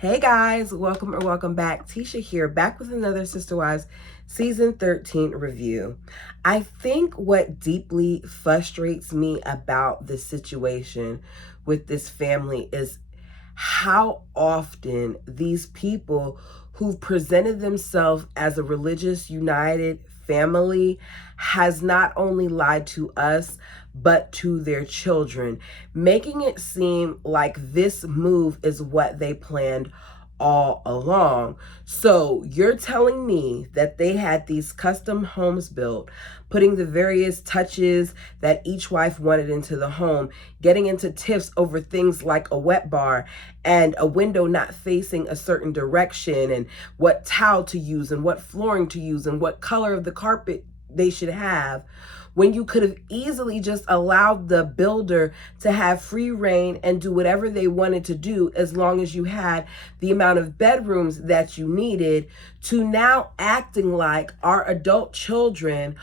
Hey guys, welcome back. Tisha here, back with another Sister Wives Season 13 review. I think what deeply frustrates me about this situation with this family is how often these people who've presented themselves as a religious united family has not only lied to us but to their children, making it seem like this move is what they planned all along. So you're telling me that they had these custom homes built, putting the various touches that each wife wanted into the home, getting into tiffs over things like a wet bar and a window not facing a certain direction, and what towel to use and what flooring to use and what color of the carpet they should have, when you could have easily just allowed the builder to have free reign and do whatever they wanted to do as long as you had the amount of bedrooms that you needed, to now acting like our adult children,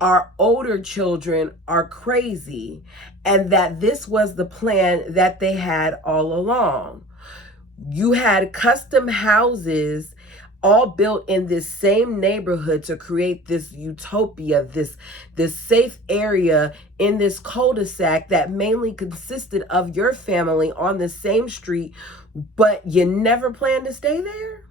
our older children are crazy and that this was the plan that they had all along. You had custom houses all built in this same neighborhood to create this utopia, this safe area in this cul-de-sac that mainly consisted of your family on the same street, but you never planned to stay there.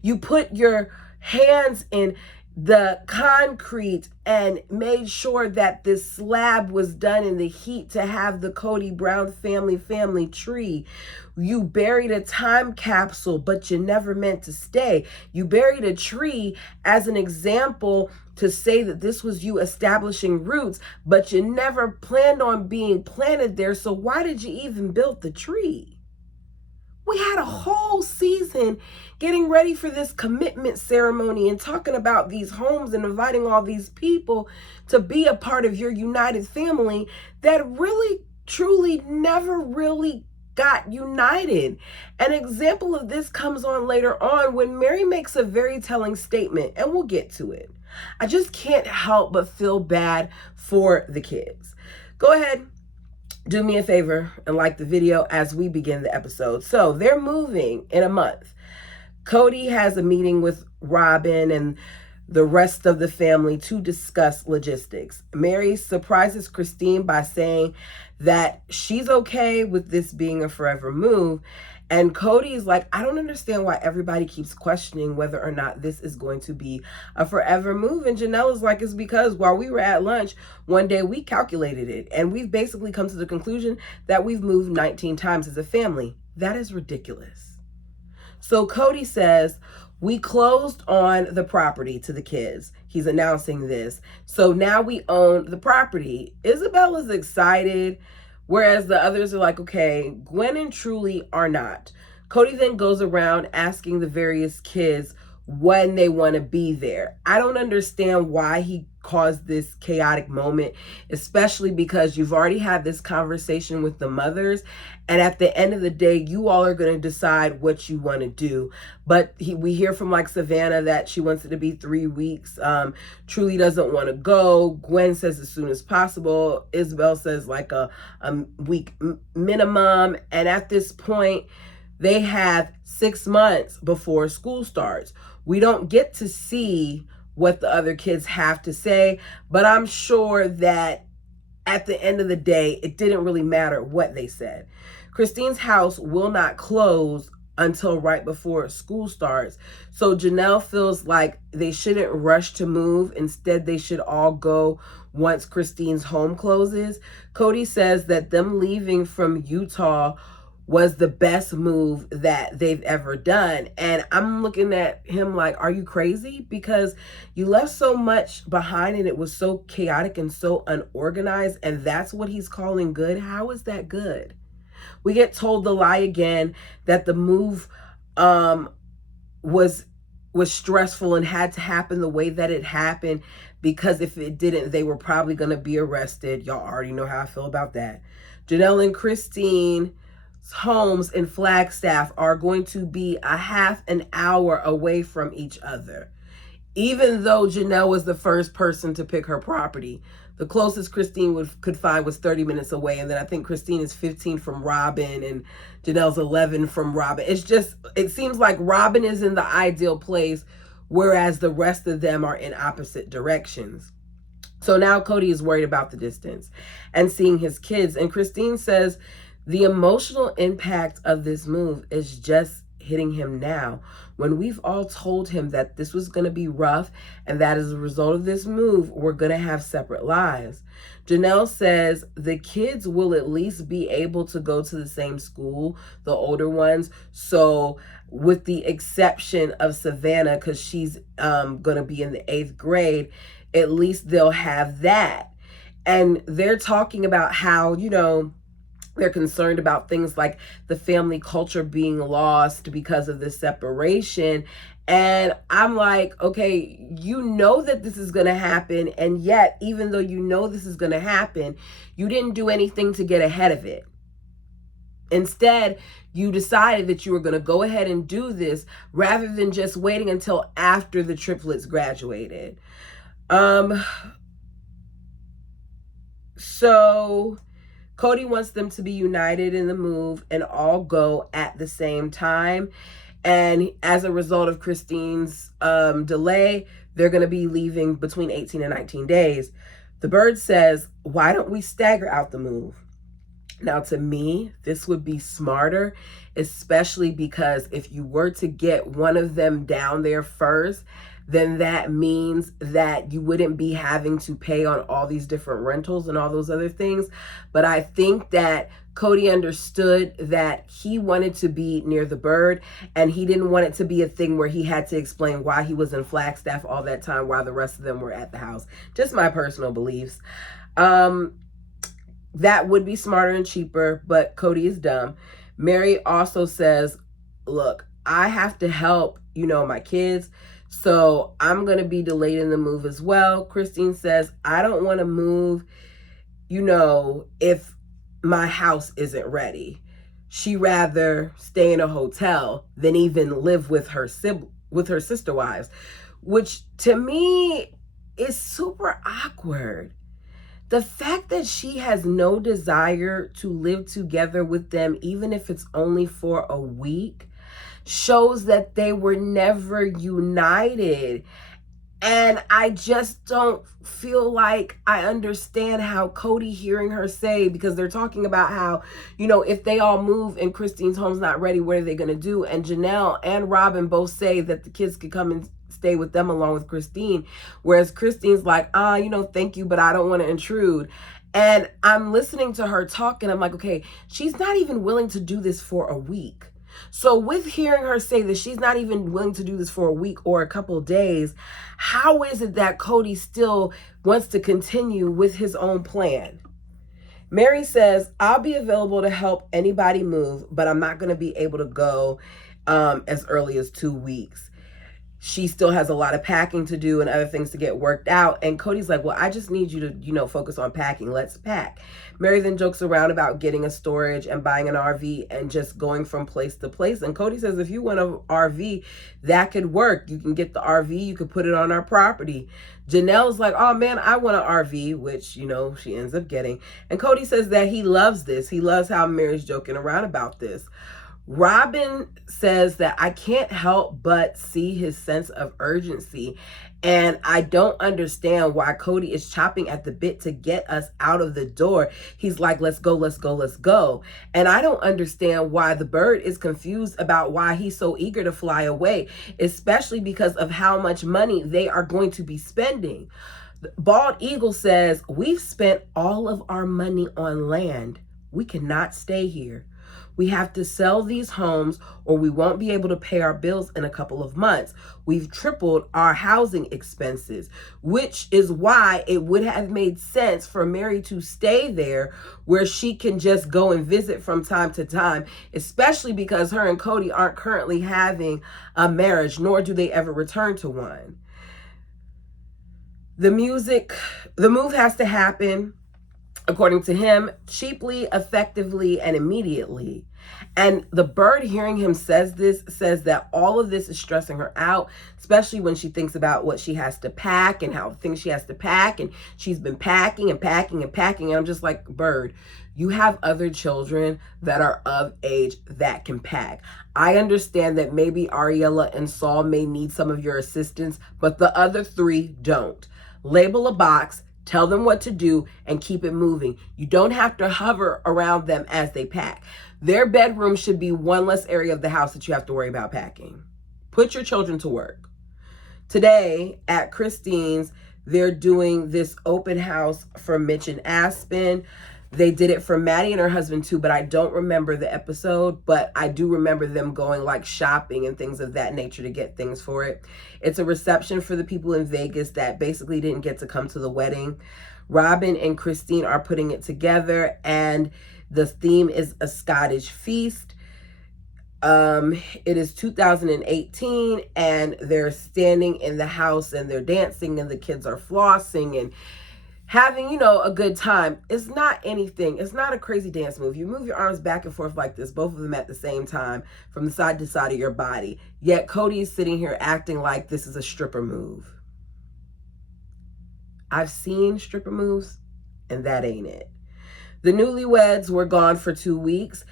You put your hands in the concrete and made sure that this slab was done in the heat to have the Kody Brown family tree. You buried a time capsule, but you never meant to stay. You buried a tree as an example to say that this was you establishing roots, but you never planned on being planted there. So why did you even build the tree? We had a whole season getting ready for this commitment ceremony and talking about these homes and inviting all these people to be a part of your united family that really, truly never really got united. An example of this comes on later on when Mary makes a very telling statement, and we'll get to it. I just can't help but feel bad for the kids. Go ahead. Do me a favor and like the video as we begin the episode. So they're moving in a month. Kody has a meeting with Robin and the rest of the family to discuss logistics. Mary surprises Christine by saying that she's okay with this being a forever move. And Kody is like, I don't understand why everybody keeps questioning whether or not this is going to be a forever move. And Janelle is like, it's because while we were at lunch one day, we calculated it. And we've basically come to the conclusion that we've moved 19 times as a family. That is ridiculous. So Kody says, we closed on the property to the kids. He's announcing this. So now we own the property. Isabella's excited, whereas the others are like, okay, Gwen and Truly are not. Kody then goes around asking the various kids when they want to be there. I don't understand why he caused this chaotic moment, especially because you've already had this conversation with the mothers, and at the end of the day, you all are going to decide what you want to do. But we hear from like Savannah that she wants it to be 3 weeks. Truly doesn't want to go. Gwen says as soon as possible. Isabel says like a week minimum. And at this point, they have 6 months before school starts. We don't get to see what the other kids have to say, but I'm sure that at the end of the day, it didn't really matter what they said. Christine's house will not close until right before school starts. So Janelle feels like they shouldn't rush to move. Instead, they should all go once Christine's home closes. Kody says that them leaving from Utah was the best move that they've ever done. And I'm looking at him like, are you crazy? Because you left so much behind and it was so chaotic and so unorganized, and that's what he's calling good. How is that good? We get told the lie again that the move was stressful and had to happen the way that it happened, because if it didn't, they were probably going to be arrested. Y'all already know how I feel about that. Janelle and Christine homes in Flagstaff are going to be a half an hour away from each other. Even though Janelle was the first person to pick her property, The closest Christine could find was 30 minutes away. And then I think Christine is 15 from Robin and Janelle's 11 from Robin. It seems like Robin is in the ideal place, whereas the rest of them are in opposite directions. So now Kody is worried about the distance and seeing his kids. And Christine says the emotional impact of this move is just hitting him now, when we've all told him that this was going to be rough and that as a result of this move, we're going to have separate lives. Janelle says the kids will at least be able to go to the same school, the older ones. So with the exception of Savannah, because she's going to be in the 8th grade, at least they'll have that. And they're talking about how, they're concerned about things like the family culture being lost because of this separation. And I'm like, okay, you know that this is going to happen. And yet, even though you know this is going to happen, you didn't do anything to get ahead of it. Instead, you decided that you were going to go ahead and do this rather than just waiting until after the triplets graduated. So Kody wants them to be united in the move and all go at the same time. And as a result of Christine's delay, they're going to be leaving between 18 and 19 days. The Bird says, why don't we stagger out the move? Now, to me, this would be smarter, especially because if you were to get one of them down there first, then that means that you wouldn't be having to pay on all these different rentals and all those other things. But I think that Kody understood that he wanted to be near the Bird, and he didn't want it to be a thing where he had to explain why he was in Flagstaff all that time while the rest of them were at the house. Just my personal beliefs. That would be smarter and cheaper, but Kody is dumb. Mary also says, look, I have to help, my kids. So I'm going to be delayed in the move as well. Christine says, I don't want to move, if my house isn't ready. She rather stay in a hotel than even live with her sister wives, which to me is super awkward. The fact that she has no desire to live together with them, even if it's only for a week, shows that they were never united. And I just don't feel like I understand how Kody hearing her say, because they're talking about how, if they all move and Christine's home's not ready, what are they going to do? And Janelle and Robin both say that the kids could come and stay with them along with Christine. Whereas Christine's like, thank you, but I don't want to intrude. And I'm listening to her talk and I'm like, okay, she's not even willing to do this for a week. So with hearing her say that she's not even willing to do this for a week or a couple of days, how is it that Kody still wants to continue with his own plan? Mary says, I'll be available to help anybody move, but I'm not going to be able to go as early as 2 weeks. She still has a lot of packing to do and other things to get worked out. And Cody's like, well, I just need you to, focus on packing. Let's pack. Mary then jokes around about getting a storage and buying an RV and just going from place to place. And Kody says, if you want an RV, that could work. You can get the RV. You could put it on our property. Janelle's like, oh, man, I want an RV, which, she ends up getting. And Kody says that he loves this. He loves how Mary's joking around about this. Robin says that I can't help but see his sense of urgency, and I don't understand why Kody is chopping at the bit to get us out of the door. He's like, let's go, let's go, let's go. And I don't understand why the Bird is confused about why he's so eager to fly away, especially because of how much money they are going to be spending. Bald Eagle says, we've spent all of our money on land. We cannot stay here. We have to sell these homes or we won't be able to pay our bills in a couple of months. We've tripled our housing expenses, which is why it would have made sense for Mary to stay there where she can just go and visit from time to time, especially because her and Kody aren't currently having a marriage, nor do they ever return to one. The move has to happen. according to him, cheaply, effectively, and immediately. And the bird hearing him says that all of this is stressing her out, especially when she thinks about what she has to pack and how things she has to pack. And she's been packing and packing and packing. And I'm just like, bird, you have other children that are of age that can pack. I understand that maybe Ariella and Saul may need some of your assistance, but the other three don't. Label a box, tell them what to do, and keep it moving. You don't have to hover around them as they pack. Their bedroom should be one less area of the house that you have to worry about packing. Put your children to work. Today at Christine's, they're doing this open house for Mitch and Aspen. They did it for Maddie and her husband too, but I don't remember the episode, but I do remember them going like shopping and things of that nature to get things for it. It's a reception for the people in Vegas that basically didn't get to come to the wedding. Robin and Christine are putting it together, and the theme is a Scottish feast. It is 2018, and they're standing in the house and they're dancing and the kids are flossing and having, a good time. It's not anything. It's not a crazy dance move. You move your arms back and forth like this, both of them at the same time, from the side to side of your body. Yet Kody is sitting here acting like this is a stripper move. I've seen stripper moves, and that ain't it. The newlyweds were gone for 2 weeks.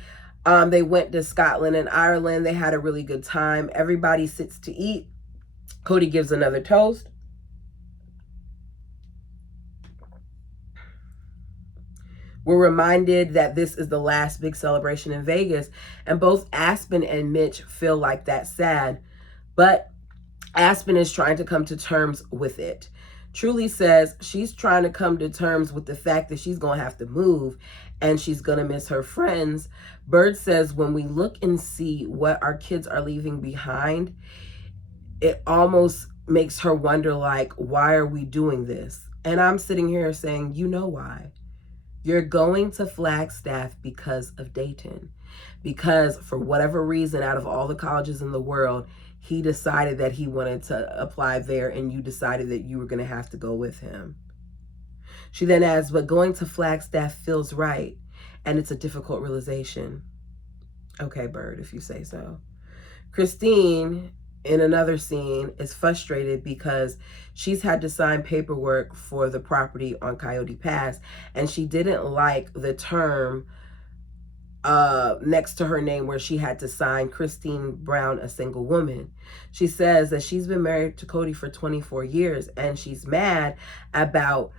They went to Scotland and Ireland. They had a really good time. Everybody sits to eat. Kody gives another toast. We're reminded that this is the last big celebration in Vegas, and both Aspen and Mitch feel like that's sad, but Aspen is trying to come to terms with it. Truly says she's trying to come to terms with the fact that she's going to have to move and she's going to miss her friends. Bird says when we look and see what our kids are leaving behind, it almost makes her wonder, like, why are we doing this? And I'm sitting here saying, you know why. You're going to Flagstaff because of Dayton. Because for whatever reason, out of all the colleges in the world, he decided that he wanted to apply there, and you decided that you were going to have to go with him. She then adds, but going to Flagstaff feels right, and it's a difficult realization. Okay, Bird, if you say so. Christine, in another scene, is frustrated because she's had to sign paperwork for the property on Coyote Pass, and she didn't like the term next to her name where she had to sign Christine Brown, a single woman. She says that she's been married to Kody for 24 years, and she's mad about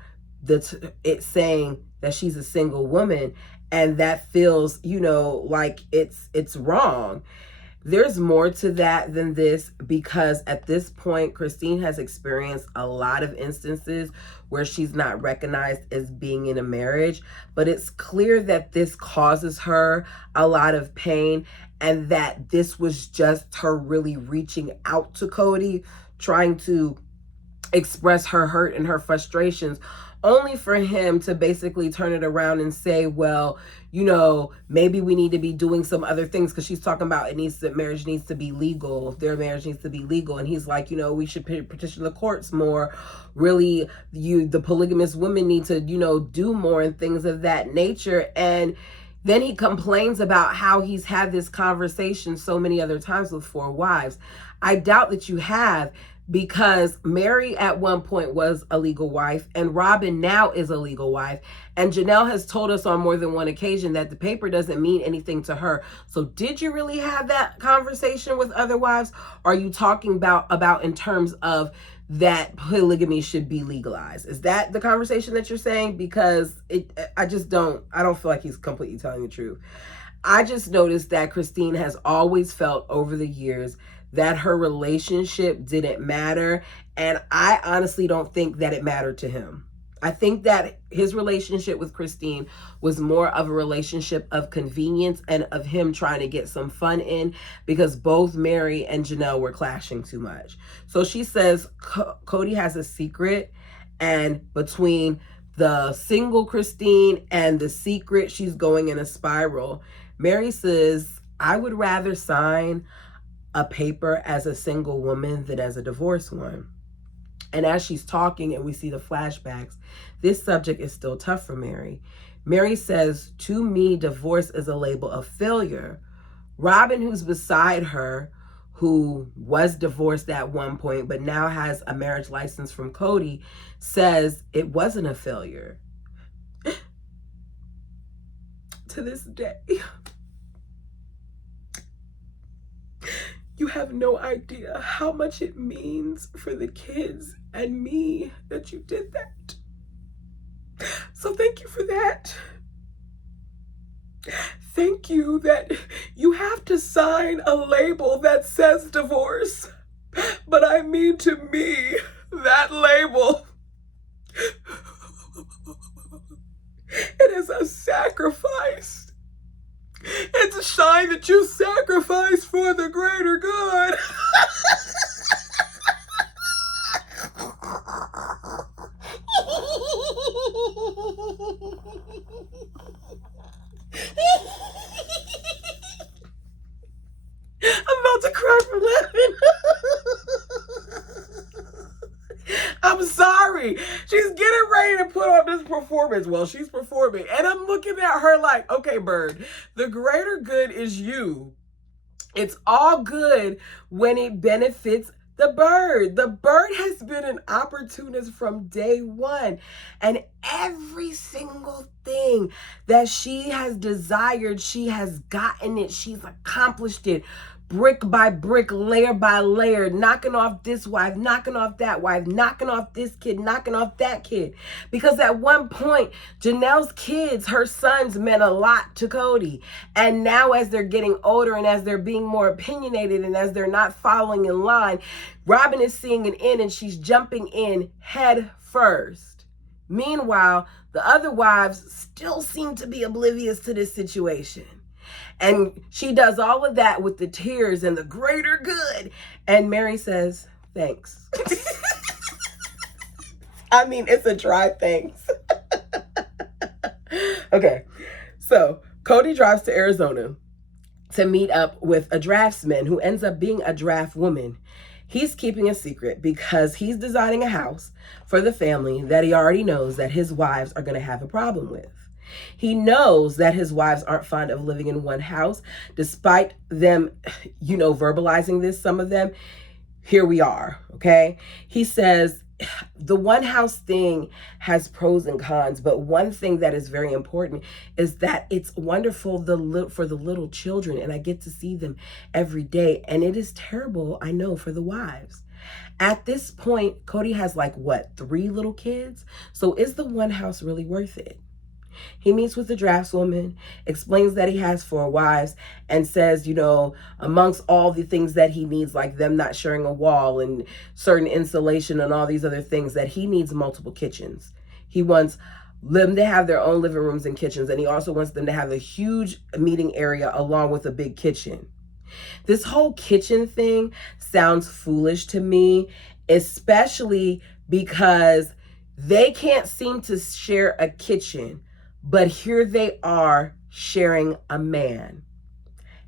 it saying that she's a single woman, and that feels, like it's wrong. There's more to that than this, because at this point, Christine has experienced a lot of instances where she's not recognized as being in a marriage, but it's clear that this causes her a lot of pain, and that this was just her really reaching out to Kody, trying to express her hurt and her frustrations, only for him to basically turn it around and say, well, maybe we need to be doing some other things, because she's talking about marriage needs to be legal. Their marriage needs to be legal. And he's like, we should petition the courts more. Really, the polygamous women need to, do more and things of that nature. And then he complains about how he's had this conversation so many other times with 4 wives. I doubt that you have, because Mary at one point was a legal wife, and Robin now is a legal wife. And Janelle has told us on more than one occasion that the paper doesn't mean anything to her. So did you really have that conversation with other wives? Or are you talking about in terms of that polygamy should be legalized? Is that the conversation that you're saying? Because I don't feel like he's completely telling the truth. I just noticed that Christine has always felt over the years that her relationship didn't matter. And I honestly don't think that it mattered to him. I think that his relationship with Christine was more of a relationship of convenience and of him trying to get some fun in, because both Mary and Janelle were clashing too much. So she says Kody has a secret, and between the single Christine and the secret, she's going in a spiral. Mary says, I would rather sign a paper as a single woman than as a divorced one. And as she's talking and we see the flashbacks, This subject is still tough for Mary. Mary says, to me, divorce is a label of failure. Robin, who's beside her, who was divorced at one point, but now has a marriage license from Kody, says it wasn't a failure. To this day, you have no idea how much it means for the kids and me that you did that. So thank you for that. Thank you that you have to sign a label that says divorce. But I mean, to me, that label, it is a sacrifice. It's a sign that you sacrifice for the greater good. I'm about to cry from laughing. I'm sorry. She's getting ready to put on this performance. Well, she's performing. And I'm looking at her like, okay, Bird, the greater good is you. It's all good when it benefits the bird. The bird has been an opportunist from day one. And every single thing that she has desired, she has gotten it. She's accomplished it. Brick by brick, layer by layer, knocking off this wife, knocking off that wife, knocking off this kid, knocking off that kid. Because at one point, Janelle's kids, her sons, meant a lot to Kody. And now as they're getting older and as they're being more opinionated and as they're not following in line, Robin is seeing an in and she's jumping in head first. Meanwhile, the other wives still seem to be oblivious to this situation. And she does all of that with the tears and the greater good. And Mary says, thanks. I mean, it's a dry thanks. Okay, so Kody drives to Arizona to meet up with a draftsman who ends up being a draft woman. He's keeping a secret because he's designing a house for the family that he already knows that his wives are going to have a problem with. He knows that his wives aren't fond of living in one house, despite them, verbalizing this, some of them. Here we are, okay? He says the one house thing has pros and cons, but one thing that is very important is that it's wonderful for the little children, and I get to see them every day, and it is terrible, I know, for the wives. At this point, Kody has 3 little kids? So is the one house really worth it? He meets with the draftswoman, explains that he has 4 wives, and says, amongst all the things that he needs, like them not sharing a wall and certain insulation and all these other things, that he needs multiple kitchens. He wants them to have their own living rooms and kitchens, and he also wants them to have a huge meeting area along with a big kitchen. This whole kitchen thing sounds foolish to me, especially because they can't seem to share a kitchen. But here they are sharing a man.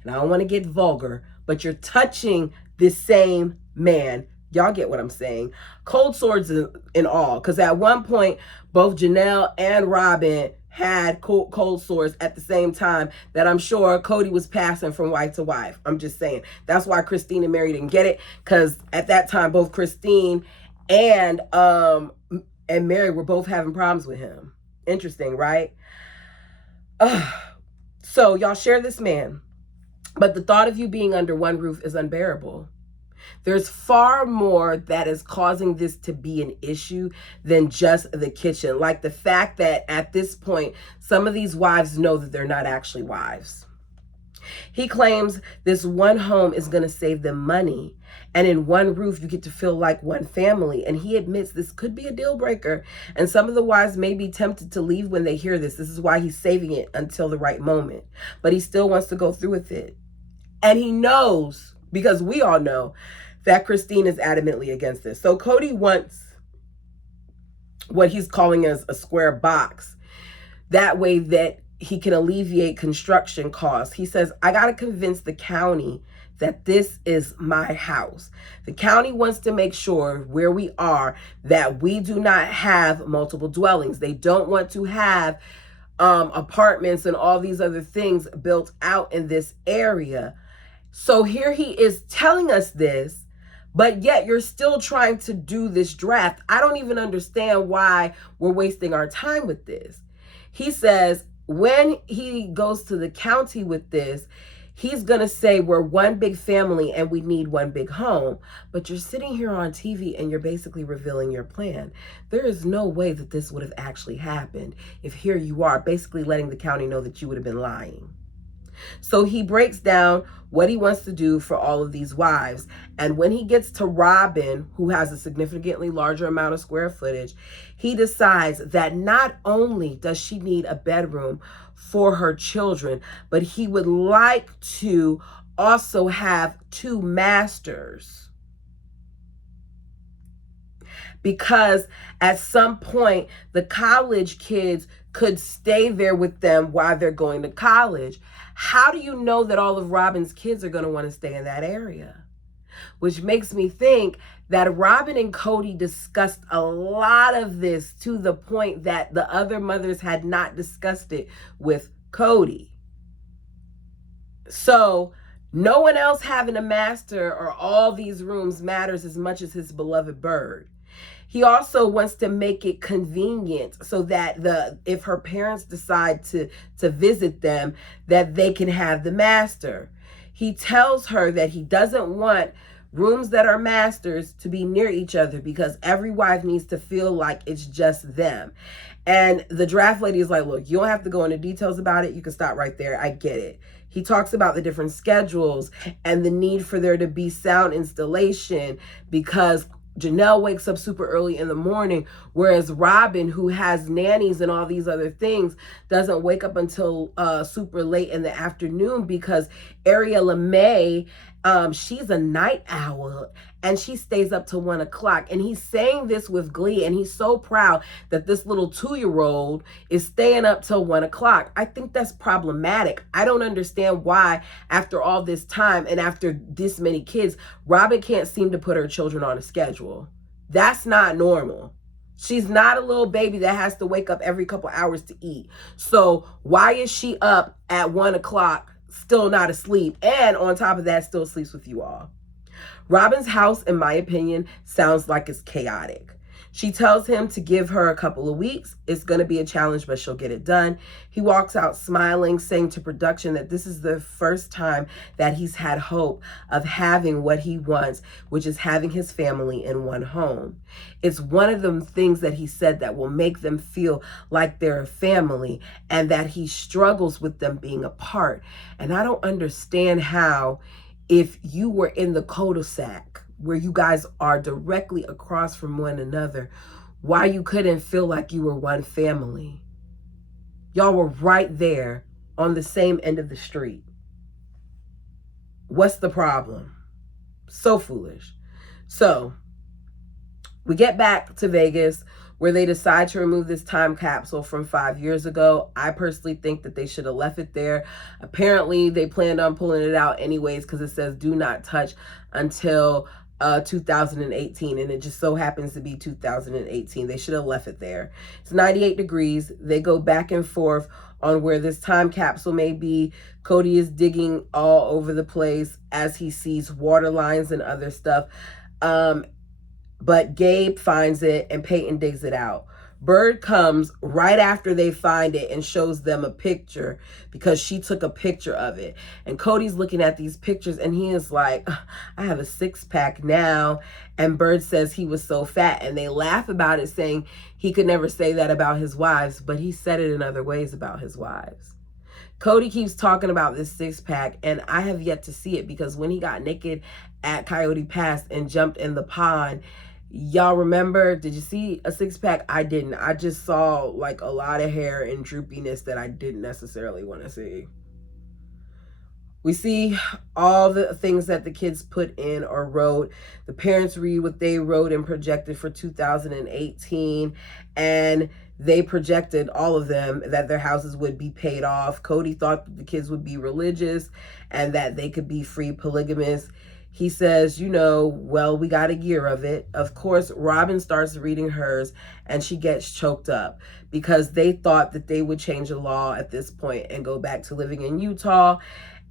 And I don't want to get vulgar, but you're touching the same man. Y'all get what I'm saying. Cold swords and all. Because at one point, both Janelle and Robin had cold swords at the same time that I'm sure Kody was passing from wife to wife. I'm just saying. That's why Christine and Mary didn't get it. Because at that time, both Christine and Mary were both having problems with him. Interesting, right? So y'all share this man, but the thought of you being under one roof is unbearable. There's far more that is causing this to be an issue than just the kitchen. Like the fact that at this point, some of these wives know that they're not actually wives. He claims this one home is going to save them money. And in one roof, you get to feel like one family. And he admits this could be a deal breaker. And some of the wives may be tempted to leave when they hear this. This is why he's saving it until the right moment. But he still wants to go through with it. And he knows, because we all know, that Christine is adamantly against this. So Kody wants what he's calling as a square box. That way that he can alleviate construction costs. He says, I got to convince the county that this is my house. The county wants to make sure where we are that we do not have multiple dwellings. They don't want to have apartments and all these other things built out in this area. So here he is telling us this, but yet you're still trying to do this draft. I don't even understand why we're wasting our time with this. He says when he goes to the county with this, he's going to say we're one big family and we need one big home. But you're sitting here on TV and you're basically revealing your plan. There is no way that this would have actually happened if here you are basically letting the county know that you would have been lying. So he breaks down what he wants to do for all of these wives. And when he gets to Robin, who has a significantly larger amount of square footage, he decides that not only does she need a bedroom for her children, but he would like to also have 2 masters. Because at some point, the college kids could stay there with them while they're going to college. How do you know that all of Robin's kids are going to want to stay in that area? Which makes me think that Robin and Kody discussed a lot of this to the point that the other mothers had not discussed it with Kody. So no one else having a master or all these rooms matters as much as his beloved bird. He also wants to make it convenient so that if her parents decide to visit them, that they can have the master. He tells her that he doesn't want rooms that are masters to be near each other because every wife needs to feel like it's just them. And the draft lady is like, look, you don't have to go into details about it. You can stop right there. I get it. He talks about the different schedules and the need for there to be sound installation because Janelle wakes up super early in the morning, whereas Robin, who has nannies and all these other things, doesn't wake up until super late in the afternoon because Ariella May, she's a night owl and she stays up till 1 o'clock. And he's saying this with glee and he's so proud that this little 2-year-old is staying up till 1 o'clock. I think that's problematic. I don't understand why after all this time and after this many kids, Robin can't seem to put her children on a schedule. That's not normal. She's not a little baby that has to wake up every couple hours to eat. So why is she up at 1 o'clock, still not asleep, and on top of that, still sleeps with you all? Robin's house, in my opinion, sounds like it's chaotic. She tells him to give her a couple of weeks. It's going to be a challenge, but she'll get it done. He walks out smiling, saying to production that this is the first time that he's had hope of having what he wants, which is having his family in one home. It's one of the things that he said that will make them feel like they're a family and that he struggles with them being apart. And I don't understand how, if you were in the cul-de-sac where you guys are directly across from one another, why you couldn't feel like you were one family. Y'all were right there on the same end of the street. What's the problem? So foolish. So we get back to Vegas where they decide to remove this time capsule from 5 years ago. I personally think that they should have left it there. Apparently, they planned on pulling it out anyways because it says do not touch until 2018, and it just so happens to be 2018. They should have left it there. It's 98 degrees. They go back and forth on where this time capsule may be. Kody is digging all over the place as he sees water lines and other stuff. But Gabe finds it and Peyton digs it out. Bird comes right after they find it and shows them a picture because she took a picture of it. And Kody's looking at these pictures and he is like, I have a 6-pack now. And Bird says he was so fat. And they laugh about it, saying he could never say that about his wives, but he said it in other ways about his wives. Kody keeps talking about this 6-pack, and I have yet to see it because when he got naked at Coyote Pass and jumped in the pond, y'all remember, did you see a 6-pack? I didn't. I just saw like a lot of hair and droopiness that I didn't necessarily want to see. We see all the things that the kids put in or wrote. The parents read what they wrote and projected for 2018. And they projected, all of them, that their houses would be paid off. Kody thought that the kids would be religious and that they could be free polygamists. He says, well, we got a year of it. Of course, Robin starts reading hers and she gets choked up because they thought that they would change the law at this point and go back to living in Utah.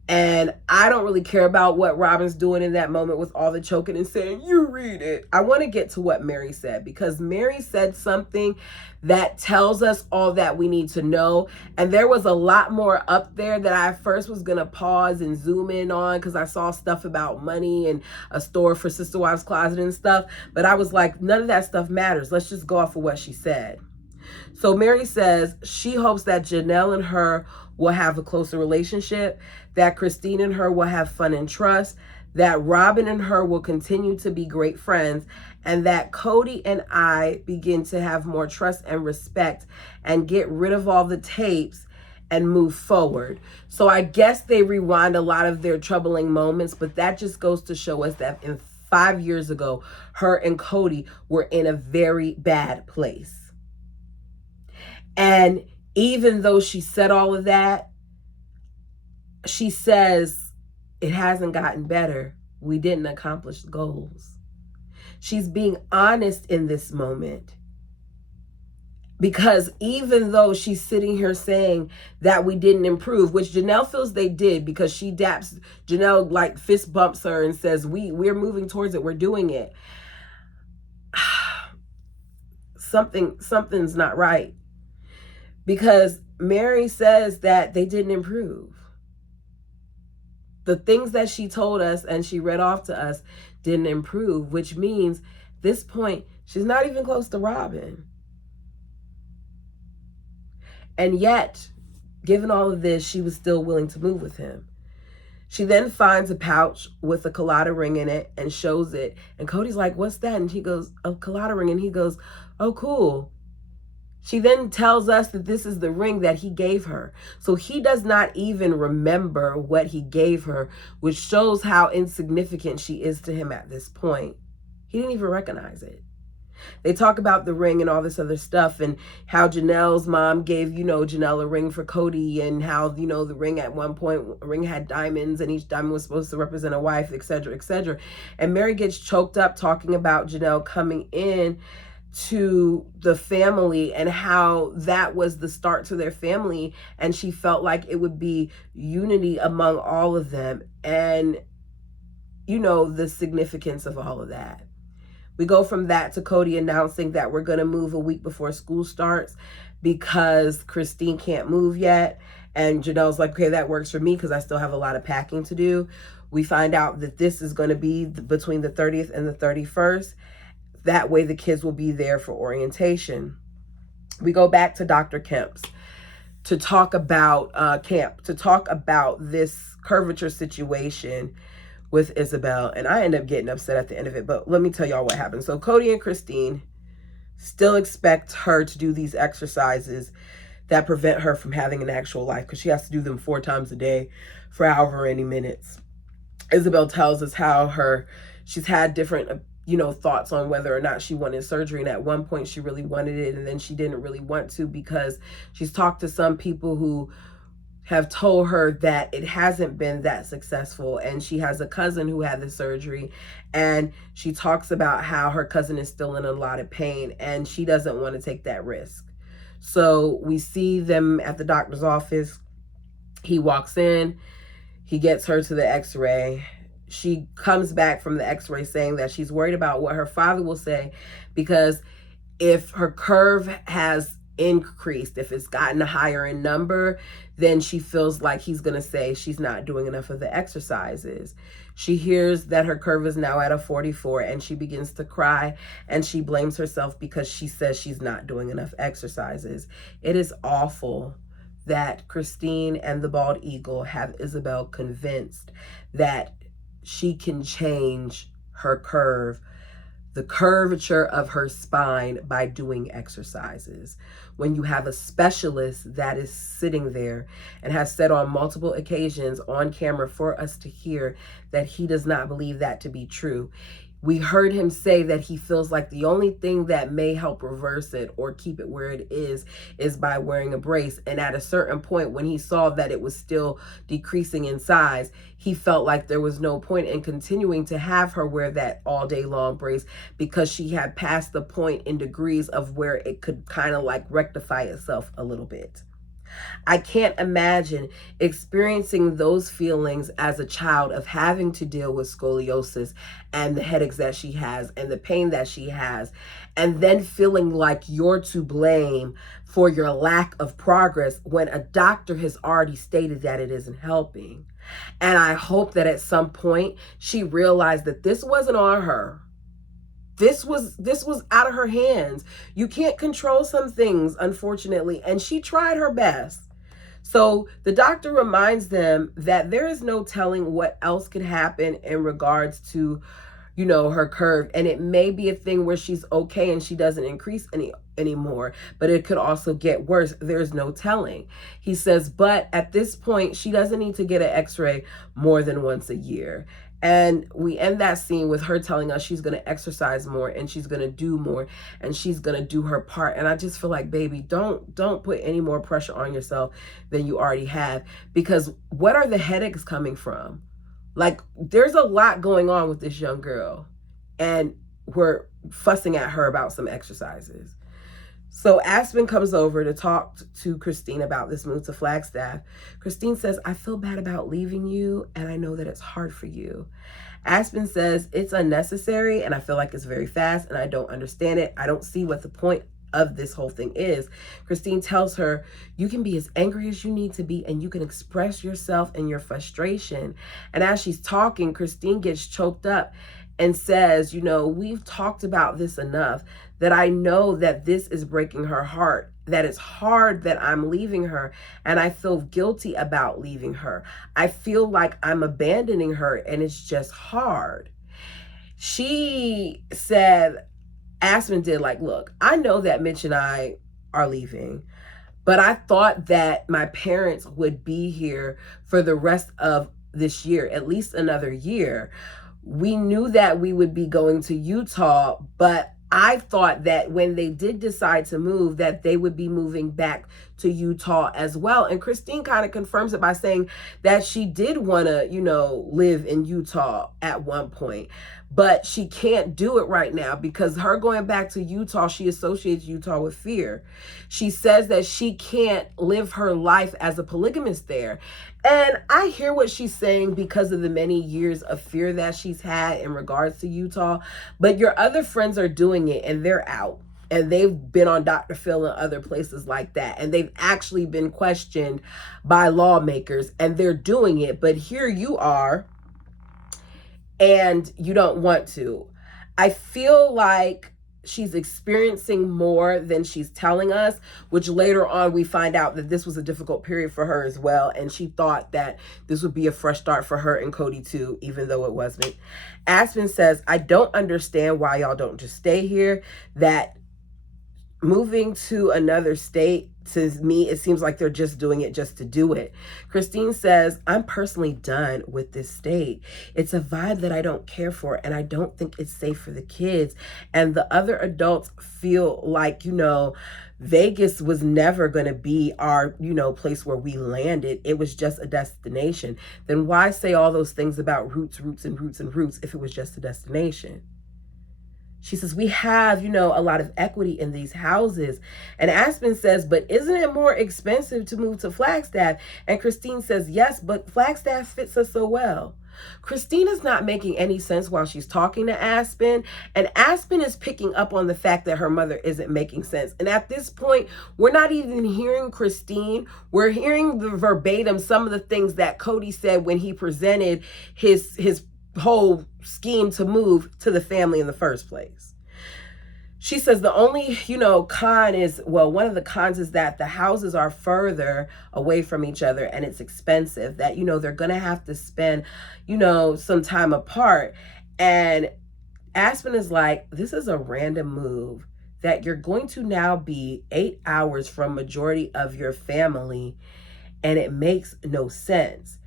And I don't really care about what Robin's doing in that moment with all the choking and saying, you read it. I want to get to what Mary said, because Mary said something that tells us all that we need to know. And there was a lot more up there that I first was going to pause and zoom in on, because I saw stuff about money and a store for Sister Wives Closet and stuff. But I was like, none of that stuff matters. Let's just go off of what she said. So Mary says she hopes that Janelle and her will have a closer relationship, that Christine and her will have fun and trust, that Robin and her will continue to be great friends, and that Kody and I begin to have more trust and respect and get rid of all the tapes and move forward. So I guess they rewind a lot of their troubling moments, but that just goes to show us that 5 years ago, her and Kody were in a very bad place. And even though she said all of that, she says it hasn't gotten better. We didn't accomplish the goals. She's being honest in this moment. Because even though she's sitting here saying that we didn't improve, which Janelle feels they did, because she daps, Janelle like fist bumps her and says, we're moving towards it, we're doing it. Something's not right. Because Mary says that they didn't improve. The things that she told us and she read off to us didn't improve, which means at this point, she's not even close to Robin. And yet, given all of this, she was still willing to move with him. She then finds a pouch with a colada ring in it and shows it. And Kody's like, what's that? And he goes, a colada ring. And he goes, oh, cool. She then tells us that this is the ring that he gave her. So he does not even remember what he gave her, which shows how insignificant she is to him at this point. He didn't even recognize it. They talk about the ring and all this other stuff, and how Janelle's mom gave, Janelle a ring for Kody, and how, the ring at one point, a ring had diamonds and each diamond was supposed to represent a wife, etc., etc. And Mary gets choked up talking about Janelle coming in to the family and how that was the start to their family, and she felt like it would be unity among all of them, and the significance of all of that. We go from that to Kody announcing that we're going to move a week before school starts because Christine can't move yet, and Janelle's like, okay, that works for me because I still have a lot of packing to do. We find out that this is going to be between the 30th and the 31st. That way the kids will be there for orientation. We go back to Dr. Kemp's to talk about this curvature situation with Isabel. And I end up getting upset at the end of it, but let me tell y'all what happened. So Kody and Christine still expect her to do these exercises that prevent her from having an actual life, because she has to do them 4 times a day for however many minutes. Isabel tells us how she's had different thoughts on whether or not she wanted surgery. And at one point she really wanted it, and then she didn't really want to, because she's talked to some people who have told her that it hasn't been that successful. And she has a cousin who had the surgery, and she talks about how her cousin is still in a lot of pain and she doesn't want to take that risk. So we see them at the doctor's office. He walks in, he gets her to the x-ray. She comes back from the x-ray saying that she's worried about what her father will say, because if her curve has increased, if it's gotten higher in number, then she feels like he's going to say she's not doing enough of the exercises. She hears that her curve is now at a 44, and she begins to cry, and she blames herself because she says she's not doing enough exercises. It is awful that Christine and the Bald Eagle have Isabel convinced that she can change her curve, the curvature of her spine, by doing exercises. When you have a specialist that is sitting there and has said on multiple occasions on camera for us to hear that he does not believe that to be true. We heard him say that he feels like the only thing that may help reverse it or keep it where it is by wearing a brace. And at a certain point, when he saw that it was still decreasing in size, he felt like there was no point in continuing to have her wear that all day long brace, because she had passed the point in degrees of where it could kind of like rectify itself a little bit. I can't imagine experiencing those feelings as a child of having to deal with scoliosis and the headaches that she has and the pain that she has, and then feeling like you're to blame for your lack of progress when a doctor has already stated that it isn't helping. And I hope that at some point she realized that this wasn't on her. This was out of her hands. You can't control some things, unfortunately, and she tried her best. So the doctor reminds them that there is no telling what else could happen in regards to, her curve. And it may be a thing where she's okay and she doesn't increase anymore, but it could also get worse. There's no telling. He says, but at this point, she doesn't need to get an x-ray more than once a year. And we end that scene with her telling us she's going to exercise more and she's going to do more and she's going to do her part. And I just feel like, baby, don't put any more pressure on yourself than you already have, because what are the headaches coming from? Like, there's a lot going on with this young girl, and we're fussing at her about some exercises. So Aspen comes over to talk to Christine about this move to Flagstaff. Christine says, I feel bad about leaving you, and I know that it's hard for you. Aspen says, it's unnecessary, and I feel like it's very fast, and I don't understand it. I don't see what the point of this whole thing is. Christine tells her, you can be as angry as you need to be, and you can express yourself and your frustration. And as she's talking, Christine gets choked up and says, we've talked about this enough, that I know that this is breaking her heart, that it's hard that I'm leaving her, and I feel guilty about leaving her. I feel like I'm abandoning her, and it's just hard. She said, Aspen did, like, look, I know that Mitch and I are leaving, but I thought that my parents would be here for the rest of this year, at least another year. We knew that we would be going to Utah, but I thought that when they did decide to move, that they would be moving back to Utah as well. And Christine kind of confirms it by saying that she did want to, live in Utah at one point, but she can't do it right now because her going back to Utah, she associates Utah with fear. She says that she can't live her life as a polygamist there. And I hear what she's saying because of the many years of fear that she's had in regards to Utah. But your other friends are doing it and they're out. And they've been on Dr. Phil and other places like that. And they've actually been questioned by lawmakers and they're doing it. But here you are and you don't want to. I feel like she's experiencing more than she's telling us, which later on we find out that this was a difficult period for her as well. And she thought that this would be a fresh start for her and Kody too, even though it wasn't. Aspen says, I don't understand why y'all don't just stay here. That moving to another state, to me, it seems like they're just doing it just to do it. Christine says, I'm personally done with this state. It's a vibe that I don't care for, and I don't think it's safe for the kids. And the other adults feel like, Vegas was never going to be our, place where we landed. It was just a destination. Then why say all those things about roots if it was just a destination? She says, we have, a lot of equity in these houses. And Aspen says, but isn't it more expensive to move to Flagstaff? And Christine says, yes, but Flagstaff fits us so well. Christine is not making any sense while she's talking to Aspen. And Aspen is picking up on the fact that her mother isn't making sense. And at this point, we're not even hearing Christine. We're hearing the verbatim, some of the things that Kody said when he presented his whole scheme to move to the family in the first place. She says the only, con is, one of the cons is that the houses are further away from each other and it's expensive, that, they're going to have to spend, some time apart. And Aspen is like, this is a random move that you're going to now be 8 hours from majority of your family. And it makes no sense.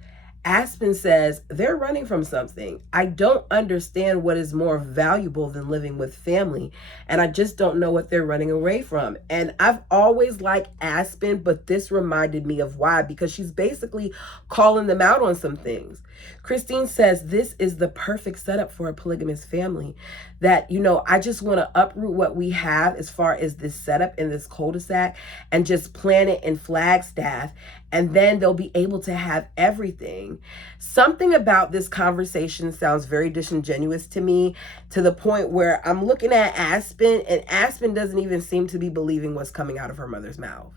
Aspen says, they're running from something. I don't understand what is more valuable than living with family, and I just don't know what they're running away from. And I've always liked Aspen, but this reminded me of why, because she's basically calling them out on some things. Christine says, this is the perfect setup for a polygamous family. That, I just want to uproot what we have as far as this setup in this cul-de-sac and just plant it in Flagstaff, and then they'll be able to have everything. Something about this conversation sounds very disingenuous to me, to the point where I'm looking at Aspen, and Aspen doesn't even seem to be believing what's coming out of her mother's mouth.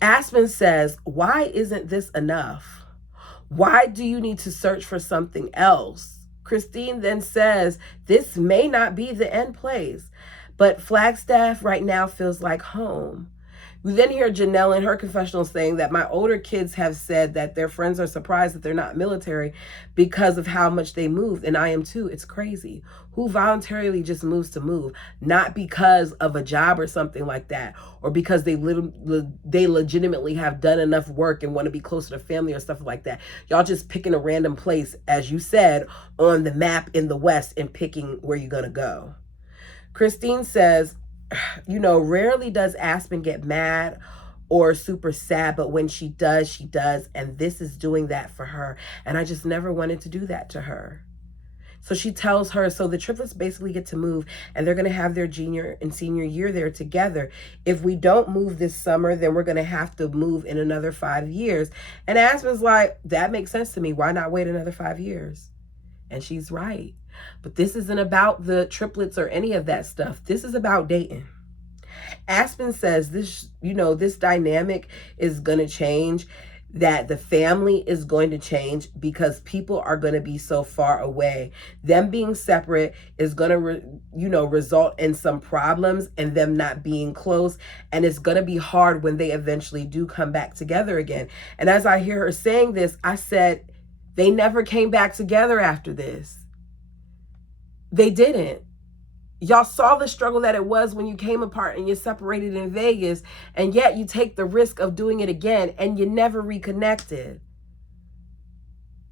Aspen says, why isn't this enough? Why do you need to search for something else? Christine then says, this may not be the end place, but Flagstaff right now feels like home. We then hear Janelle in her confessional saying that my older kids have said that their friends are surprised that they're not military because of how much they moved. And I am too. It's crazy. Who voluntarily just moves to move? Not because of a job or something like that, or because they legitimately have done enough work and want to be closer to family or stuff like that. Y'all just picking a random place, as you said, on the map in the West and picking where you're going to go. Christine says, rarely does Aspen get mad or super sad, but when she does, she does. And this is doing that for her. And I just never wanted to do that to her. So she tells her, so the triplets basically get to move, and they're going to have their junior and senior year there together. If we don't move this summer, then we're going to have to move in another 5 years. And Aspen's like, that makes sense to me. Why not wait another 5 years? And she's right. But this isn't about the triplets or any of that stuff. This is about dating. Aspen says this dynamic is going to change, that the family is going to change because people are going to be so far away. Them being separate is going to result in some problems and them not being close. And it's going to be hard when they eventually do come back together again. And as I hear her saying this, I said, they never came back together after this. They didn't. Y'all saw the struggle that it was when you came apart and you separated in Vegas, and yet you take the risk of doing it again and you never reconnected.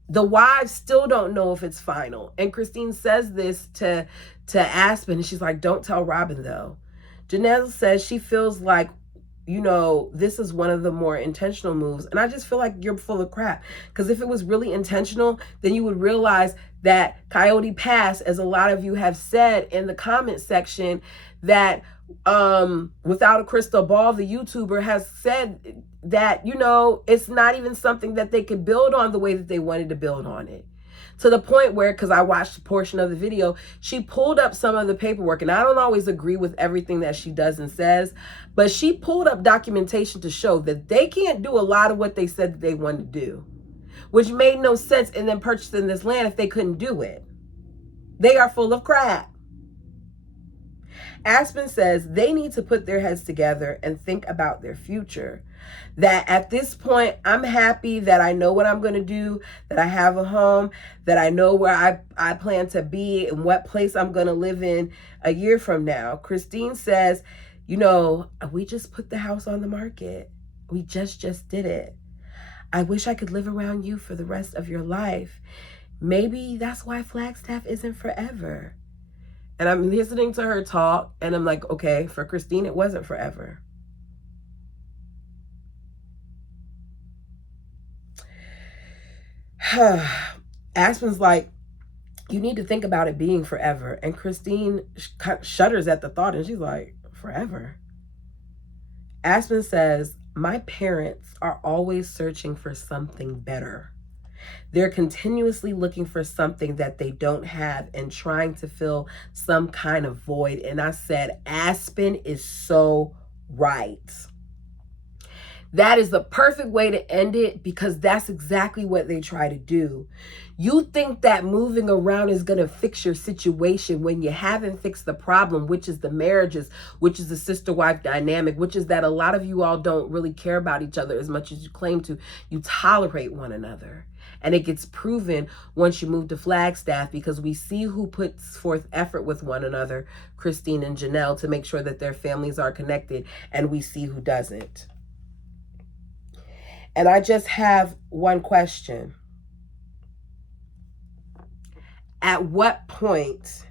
The wives still don't know if it's final. And Christine says this to Aspen, and she's like, don't tell Robin though. Janelle says she feels like, this is one of the more intentional moves. And I just feel like you're full of crap. Because if it was really intentional, then you would realize that Coyote Pass, as a lot of you have said in the comment section, that Without a Crystal Ball, the YouTuber, has said that, it's not even something that they could build on the way that they wanted to build on it. To the point where, because I watched a portion of the video, she pulled up some of the paperwork, and I don't always agree with everything that she does and says, but she pulled up documentation to show that they can't do a lot of what they said that they wanted to do, which made no sense in them purchasing this land if they couldn't do it. They are full of crap. Aspen says they need to put their heads together and think about their future. That at this point, I'm happy that I know what I'm going to do, that I have a home, that I know where I plan to be and what place I'm going to live in a year from now. Christine says, we just put the house on the market. We just did it. I wish I could live around you for the rest of your life. Maybe that's why Flagstaff isn't forever. And I'm listening to her talk, and I'm like, okay, for Christine, it wasn't forever. Aspen's like, you need to think about it being forever. And Christine shudders at the thought, and she's like, forever? Aspen says, my parents are always searching for something better. They're continuously looking for something that they don't have and trying to fill some kind of void. And I said, Aspen is so right. That is the perfect way to end it, because that's exactly what they try to do. You think that moving around is going to fix your situation when you haven't fixed the problem, which is the marriages, which is the sister-wife dynamic, which is that a lot of you all don't really care about each other as much as you claim to. You tolerate one another. And it gets proven once you move to Flagstaff, because we see who puts forth effort with one another, Christine and Janelle, to make sure that their families are connected, and we see who doesn't. And I just have one question. At what point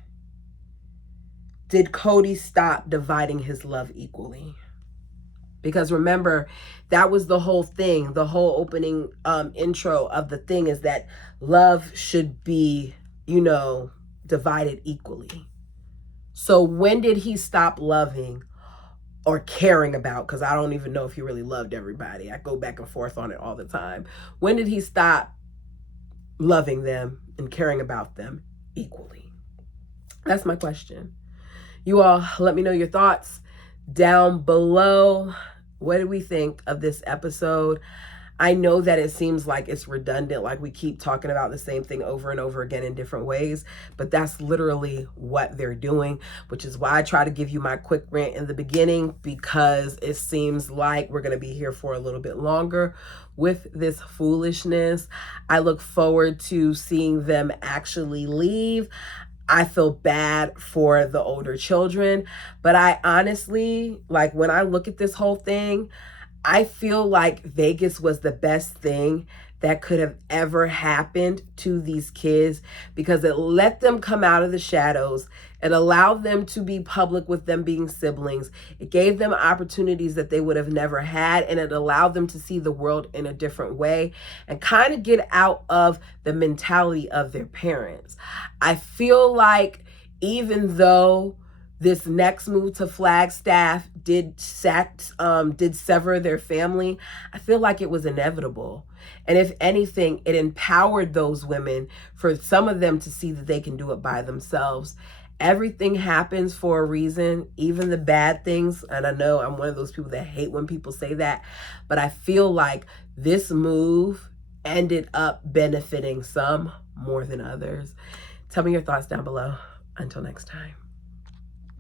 did Kody stop dividing his love equally? Because remember, that was the whole thing. The whole opening intro of the thing is that love should be, divided equally. So when did he stop loving or caring about? Because I don't even know if he really loved everybody. I go back and forth on it all the time. When did he stop loving them and caring about them equally? That's my question. You all let me know your thoughts down below. What did we think of this episode? I know that it seems like it's redundant, like we keep talking about the same thing over and over again in different ways, but that's literally what they're doing, which is why I try to give you my quick rant in the beginning, because it seems like we're going to be here for a little bit longer with this foolishness. I look forward to seeing them actually leave. I feel bad for the older children, but I honestly, like, when I look at this whole thing, I feel like Vegas was the best thing that could have ever happened to these kids, because it let them come out of the shadows. It allowed them to be public with them being siblings. It gave them opportunities that they would have never had, and it allowed them to see the world in a different way and kind of get out of the mentality of their parents. I feel like even though this next move to Flagstaff did sever their family, I feel like it was inevitable. And if anything, it empowered those women, for some of them to see that they can do it by themselves. Everything happens for a reason, even the bad things. And I know I'm one of those people that hate when people say that, but I feel like this move ended up benefiting some more than others. Tell me your thoughts down below. Until next time.